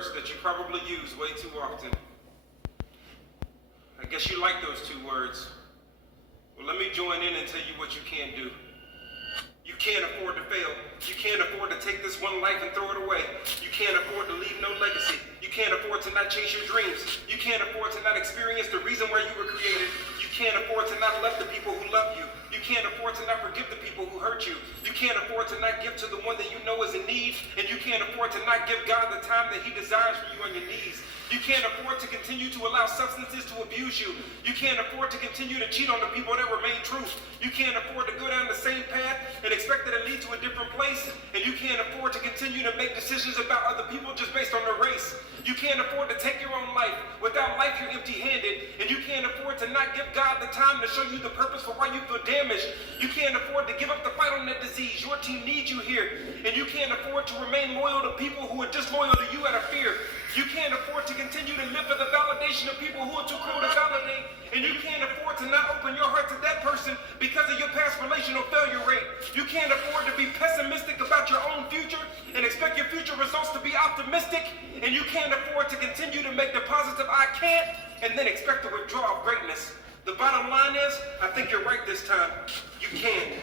words that you probably use way too often. I guess you like those two words. Well, let me join in and tell you what you can do. You can't afford to fail. You can't afford to take this one life and throw it away. You can't afford to leave no legacy. You can't afford to not chase your dreams. You can't afford to not experience the reason why you were created. You can't afford to not love the people who love you. You can't afford to not forgive the people who hurt you. You can't afford to not give to the one that you know is in need. And you can't afford to not give God the time that he desires for you on your knees. You can't afford to continue to allow substances to abuse you. You can't afford to continue to cheat on the people that remain true. You can't afford to go down the same path and expect that it leads to a different place. And you can't afford to continue to make decisions about other people just based on their race. You can't afford to take your own life. Without life, you're empty-handed. And you can't afford to not give God the time to show you the purpose for why you feel damaged. You can't afford to give up the fight on that disease. Your team needs you here. And you can't afford to remain loyal to people who are disloyal to you out of fear. You can't afford to continue to live for the validation of people who are too cruel to validate. And you can't afford to not open your heart to that person because of your past relational failure rate. You can't afford to be pessimistic about your own future and expect your future results to be optimistic. And you can't afford to continue to make deposits of I can't and then expect to withdraw of greatness. The bottom line is, I think you're right this time. You can.